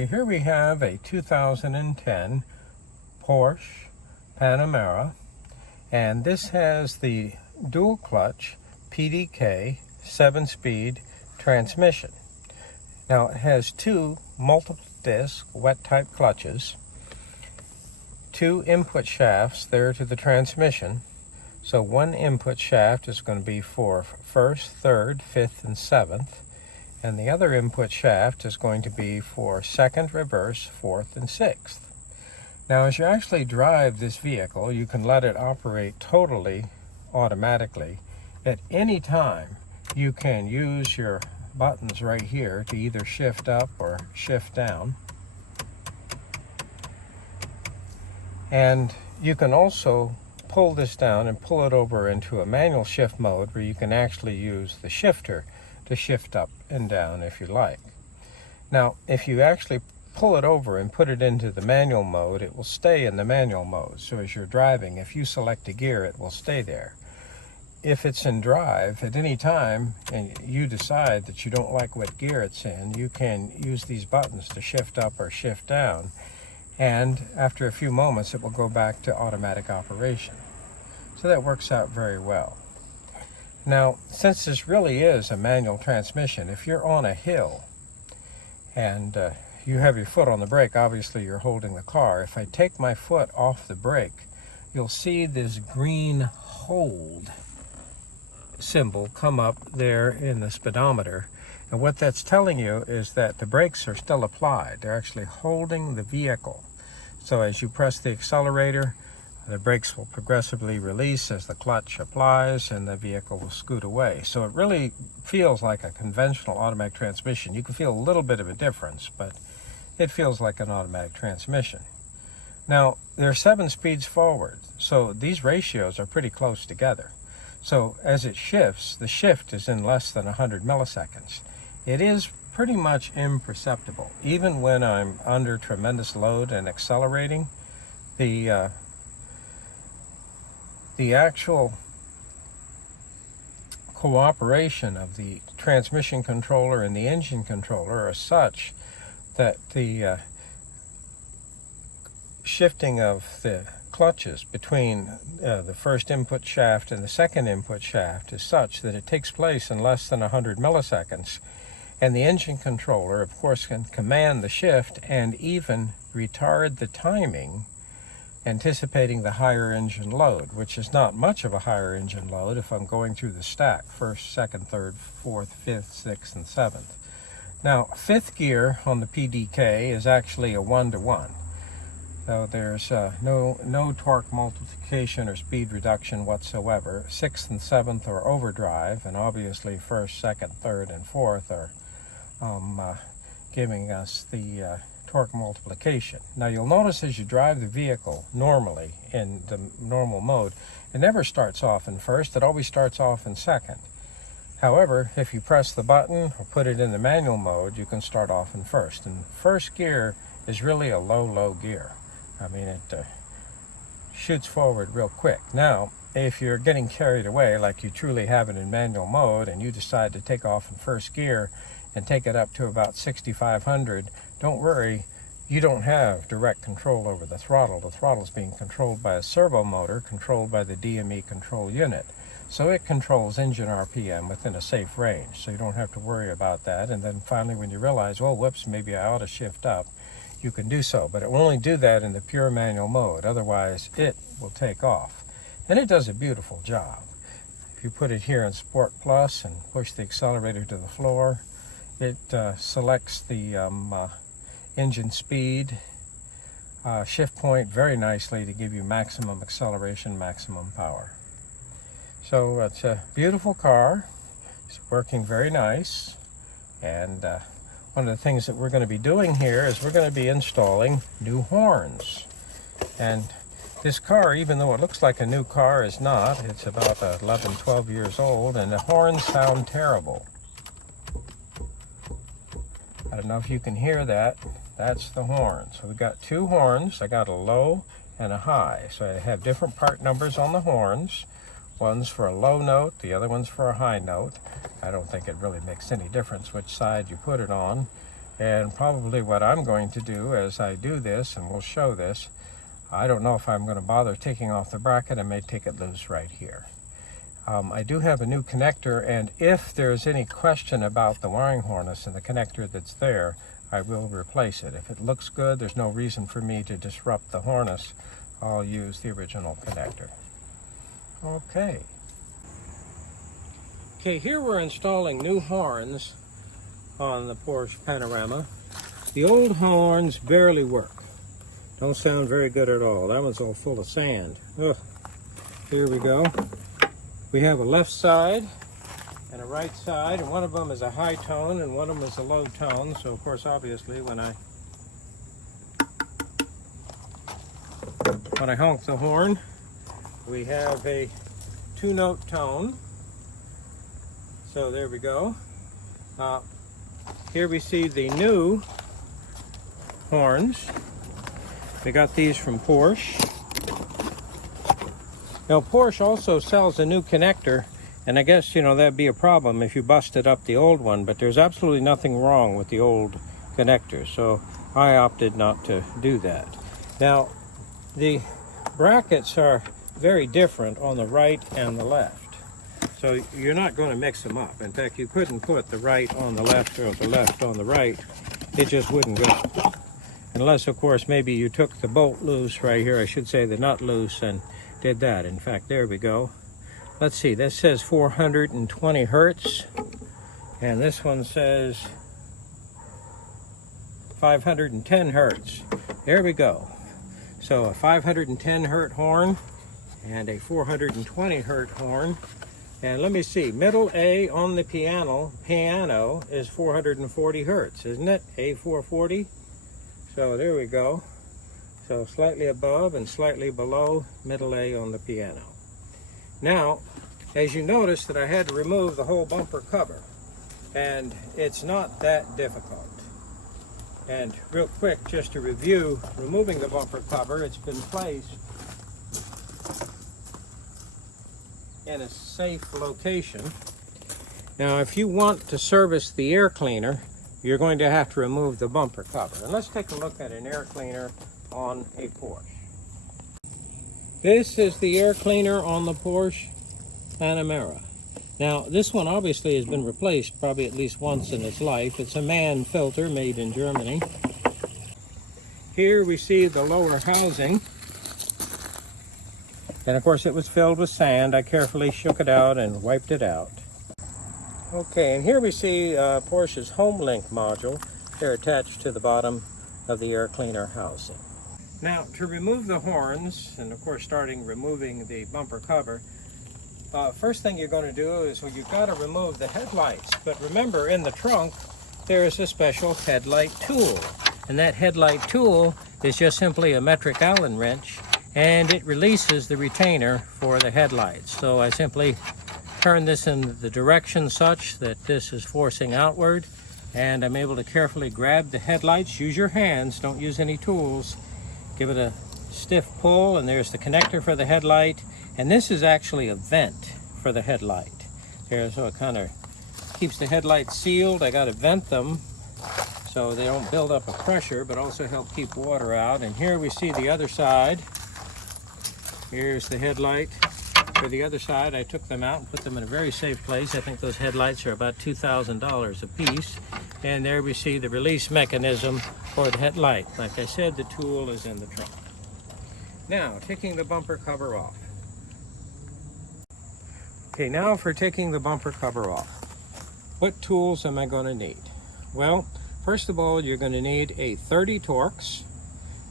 Okay, here we have a 2010 Porsche Panamera, and this has the dual clutch PDK 7-speed transmission. Now it has two multiple disc wet type clutches, two input shafts there to the transmission. So one input shaft is going to be for first, third, fifth, and seventh. And the other input shaft is going to be for second, reverse, fourth, and sixth. Now, as you actually drive this vehicle, you can let it operate totally automatically. At any time, you can use your buttons right here to either shift up or shift down. And you can also pull this down and pull it over into a manual shift mode where you can actually use the shifter to shift up and down if you like. Now, if you actually pull it over and put it into the manual mode, it will stay in the manual mode. So as you're driving, if you select a gear, it will stay there. If it's in drive at any time and you decide that you don't like what gear it's in, you can use these buttons to shift up or shift down. And after a few moments, it will go back to automatic operation. So that works out very well. Now, since this really is a manual transmission, if you're on a hill and you have your foot on the brake, obviously you're holding the car. If I take my foot off the brake, you'll see this green hold symbol come up there in the speedometer. And what that's telling you is that the brakes are still applied. They're actually holding the vehicle. So as you press the accelerator, the brakes will progressively release as the clutch applies and the vehicle will scoot away. So it really feels like a conventional automatic transmission. You can feel a little bit of a difference, but it feels like an automatic transmission. Now, there are 7 speeds forward, so these ratios are pretty close together. So as it shifts, the shift is in less than 100 milliseconds. It is pretty much imperceptible. Even when I'm under tremendous load and accelerating, the actual cooperation of the transmission controller and the engine controller are such that the shifting of the clutches between the first input shaft and the second input shaft is such that it takes place in less than 100 milliseconds. And the engine controller, of course, can command the shift and even retard the timing, anticipating the higher engine load, which is not much of a higher engine load if I'm going through the stack, first, second, third, fourth, fifth, sixth, and seventh. Now, fifth gear on the PDK is actually a 1-to-1. So there's no torque multiplication or speed reduction whatsoever. Sixth and seventh are overdrive, and obviously first, second, third, and fourth are giving us the torque multiplication. Now you'll notice as you drive the vehicle normally in the normal mode, it never starts off in first, it always starts off in second. However, if you press the button or put it in the manual mode, you can start off in first. And first gear is really a low gear. I mean, it shoots forward real quick. Now, if you're getting carried away like you truly have it in manual mode and you decide to take off in first gear and take it up to about 6,500, don't worry, you don't have direct control over the throttle. The throttle is being controlled by a servo motor controlled by the DME control unit. So it controls engine RPM within a safe range, so you don't have to worry about that. And then finally when you realize, well, whoops, maybe I ought to shift up, you can do so. But it will only do that in the pure manual mode, otherwise it will take off. And it does a beautiful job. If you put it here in Sport Plus and push the accelerator to the floor, it selects the engine speed, shift point very nicely to give you maximum acceleration, maximum power. So it's a beautiful car. It's working very nice. And one of the things that we're going to be doing here is we're going to be installing new horns. And this car, even though it looks like a new car, is not. It's about 11, 12 years old, and the horns sound terrible. I don't know if you can hear that. That's the horn. So we've got two horns. I got a low and a high. So I have different part numbers on the horns. One's for a low note, the other one's for a high note. I don't think it really makes any difference which side you put it on. And probably what I'm going to do as I do this, and we'll show this, I don't know if I'm going to bother taking off the bracket. I may take it loose right here. I do have a new connector, and if there's any question about the wiring harness and the connector that's there, I will replace it. If it looks good, there's no reason for me to disrupt the harness. I'll use the original connector. Okay. Okay, here we're installing new horns on the Porsche Panamera. The old horns barely work. Don't sound very good at all. That one's all full of sand. Ugh. Here we go. We have a left side and a right side, and one of them is a high tone and one of them is a low tone. So of course, obviously, when I honk the horn, we have a 2-note tone. So there we go. Here we see the new horns. We got these from Porsche. Now Porsche also sells a new connector, and I guess, you know, that'd be a problem if you busted up the old one, but there's absolutely nothing wrong with the old connector, so I opted not to do that. Now, the brackets are very different on the right and the left, so you're not going to mix them up. In fact, you couldn't put the right on the left or the left on the right. It just wouldn't go. Unless, of course, maybe you took the bolt loose right here, I should say the nut loose, and did that. In fact, there we go. Let's see, this says 420 hertz, and this one says 510 hertz. There we go. So a 510 hertz horn and a 420 hertz horn. And let me see, middle A on the piano is 440 hertz, isn't it? A440. So there we go. So slightly above and slightly below middle A on the piano. Now, as you notice that I had to remove the whole bumper cover, and it's not that difficult. And real quick, just to review, removing the bumper cover, it's been placed in a safe location. Now, if you want to service the air cleaner, you're going to have to remove the bumper cover. And let's take a look at an air cleaner on a Porsche. This is the air cleaner on the Porsche Panamera. Now, this one obviously has been replaced probably at least once in its life. It's a MAN filter made in Germany. Here we see the lower housing. And of course it was filled with sand. I carefully shook it out and wiped it out. Okay, and here we see Porsche's HomeLink module. They're attached to the bottom of the air cleaner housing. Now, to remove the horns, and of course starting removing the bumper cover, first thing you're going to do is, well, you've got to remove the headlights. But remember, in the trunk, there is a special headlight tool. And that headlight tool is just simply a metric Allen wrench, and it releases the retainer for the headlights. So I simply turn this in the direction such that this is forcing outward, and I'm able to carefully grab the headlights. Use your hands, don't use any tools. Give it a stiff pull, and there's the connector for the headlight. And this is actually a vent for the headlight. Here, so it kind of keeps the headlights sealed. I got to vent them so they don't build up a pressure, but also help keep water out. And here we see the other side. Here's the headlight. For the other side, I took them out and put them in a very safe place. I think those headlights are about $2,000 a piece. And there we see the release mechanism for the headlight. Like I said, the tool is in the trunk. Now, taking the bumper cover off. Okay, now for taking the bumper cover off. What tools am I going to need? Well, first of all, you're going to need a 30 Torx,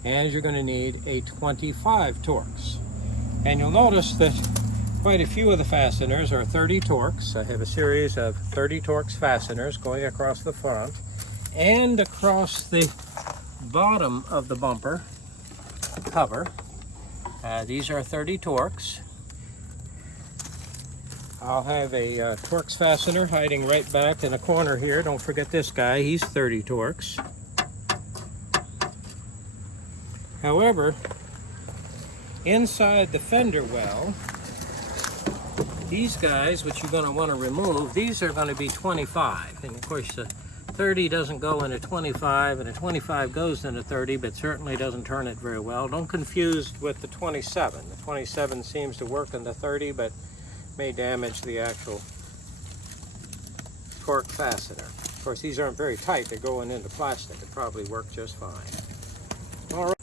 and you're going to need a 25 Torx. And you'll notice that quite a few of the fasteners are 30 Torx. I have a series of 30 Torx fasteners going across the front and across the bottom of the bumper cover. These are 30 Torx. I'll have a Torx fastener hiding right back in a corner here. Don't forget this guy, he's 30 Torx. However, inside the fender well, these guys, which you're going to want to remove, these are going to be 25. And of course, the 30 doesn't go into 25, and a 25 goes into 30, but certainly doesn't turn it very well. Don't confuse with the 27. The 27 seems to work in the 30, but may damage the actual torque fastener. Of course, these aren't very tight. They're going into plastic. It probably worked just fine. All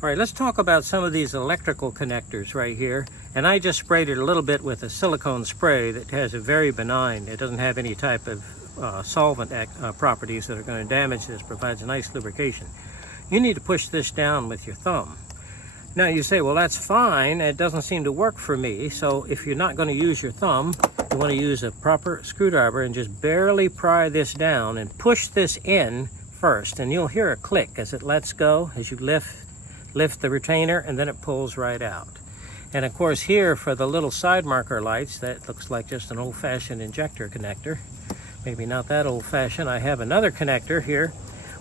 right, let's talk about some of these electrical connectors right here. And I just sprayed it a little bit with a silicone spray that has a very benign, it doesn't have any type of solvent properties that are going to damage this, provides a nice lubrication. You need to push this down with your thumb. Now you say, well, that's fine, it doesn't seem to work for me. So if you're not going to use your thumb, you want to use a proper screwdriver and just barely pry this down and push this in first, and you'll hear a click as it lets go, as you lift the retainer, and then it pulls right out. And of course here for the little side marker lights, that looks like just an old-fashioned injector connector. Maybe not that old-fashioned. I have another connector here,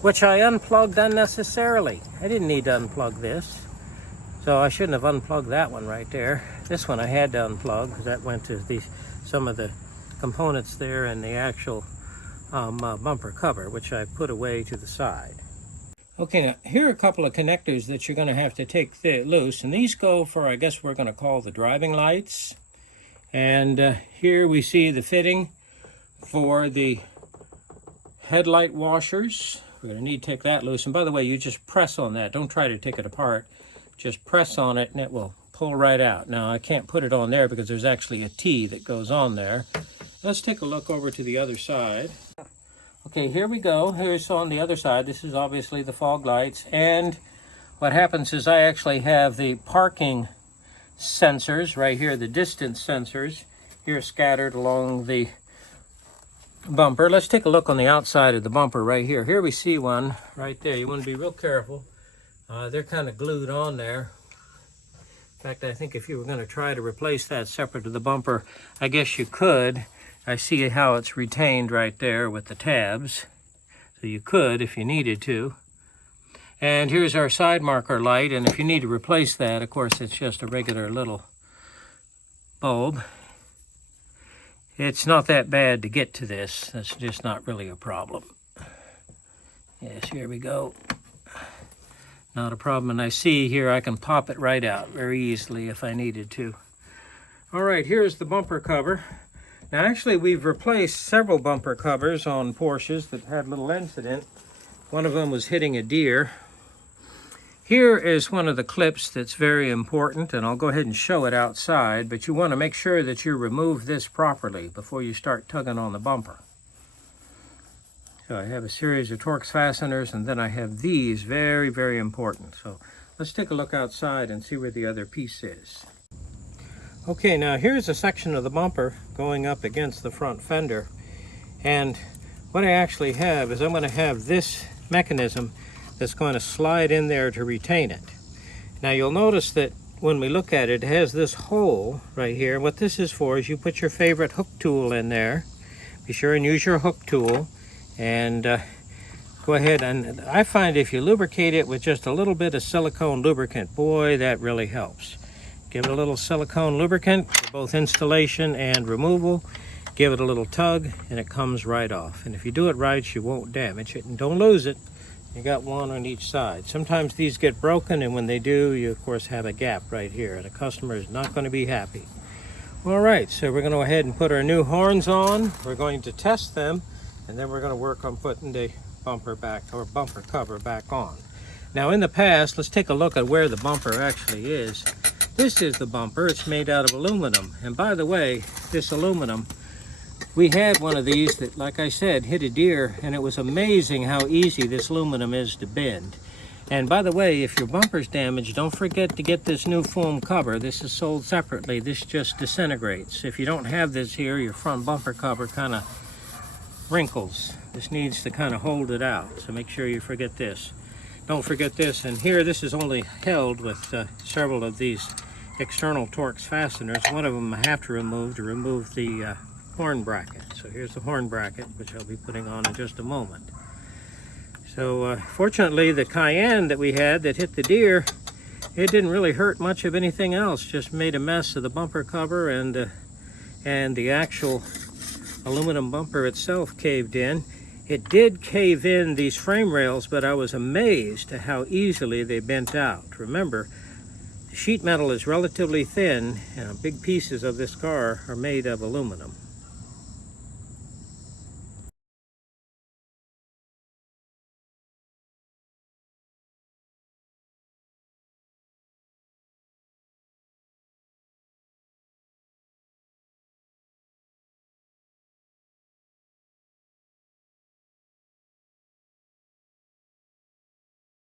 which I unplugged unnecessarily. I didn't need to unplug this, so I shouldn't have unplugged that one right there. This one I had to unplug because that went to some of the components there in the actual bumper cover, which I put away to the side. Okay, now here are a couple of connectors that you're going to have to take loose, and these go for, I guess we're going to call the driving lights. And here we see the fitting for the headlight washers. We're going to need to take that loose, and by the way, you just press on that. Don't try to take it apart. Just press on it and it will pull right out. Now I can't put it on there because there's actually a T that goes on there. Let's take a look over to the other side. Okay, here we go. Here's on the other side. This is obviously the fog lights. And what happens is I actually have the parking sensors right here, the distance sensors, here scattered along the bumper. Let's take a look on the outside of the bumper right here. Here we see one right there. You want to be real careful. They're kind of glued on there. In fact, I think if you were going to try to replace that separate to the bumper, I guess you could. I see how it's retained right there with the tabs. So you could if you needed to. And here's our side marker light, and if you need to replace that, of course, it's just a regular little bulb. It's not that bad to get to this. That's just not really a problem. Yes, here we go. Not a problem, and I see here I can pop it right out very easily if I needed to. All right, here's the bumper cover. Now actually we've replaced several bumper covers on Porsches that had a little incident. One of them was hitting a deer. Here is one of the clips that's very important, and I'll go ahead and show it outside, but you want to make sure that you remove this properly before you start tugging on the bumper. So I have a series of Torx fasteners, and then I have these, very, very important. So let's take a look outside and see where the other piece is. Okay, now here's a section of the bumper going up against the front fender. And what I actually have is I'm going to have this mechanism that's going to slide in there to retain it. Now you'll notice that when we look at it, it has this hole right here. What this is for is you put your favorite hook tool in there. Be sure and use your hook tool. And go ahead, and I find if you lubricate it with just a little bit of silicone lubricant, boy, that really helps. Give it a little silicone lubricant for both installation and removal. Give it a little tug and it comes right off. And if you do it right, you won't damage it. And don't lose it. You got one on each side. Sometimes these get broken, and when they do, you of course have a gap right here, and the customer is not going to be happy. All right, so we're going to go ahead and put our new horns on. We're going to test them, and then we're going to work on putting the bumper back, or bumper cover back on. Now in the past, let's take a look at where the bumper actually is. This is the bumper. It's made out of aluminum. And by the way, this aluminum, we had one of these that, like I said, hit a deer, and it was amazing how easy this aluminum is to bend. And by the way, if your bumper's damaged, don't forget to get this new foam cover. This is sold separately. This just disintegrates. If you don't have this here, your front bumper cover kind of wrinkles. This needs to kind of hold it out, so make sure you forget this. Don't forget this, and here this is only held with several of these external Torx fasteners. One of them I have to remove the horn bracket. So here's the horn bracket, which I'll be putting on in just a moment. So fortunately, the Cayenne that we had that hit the deer, it didn't really hurt much of anything else, just made a mess of the bumper cover, and the actual aluminum bumper itself caved in. It did cave in these frame rails, but I was amazed at how easily they bent out. Remember, the sheet metal is relatively thin, and big pieces of this car are made of aluminum.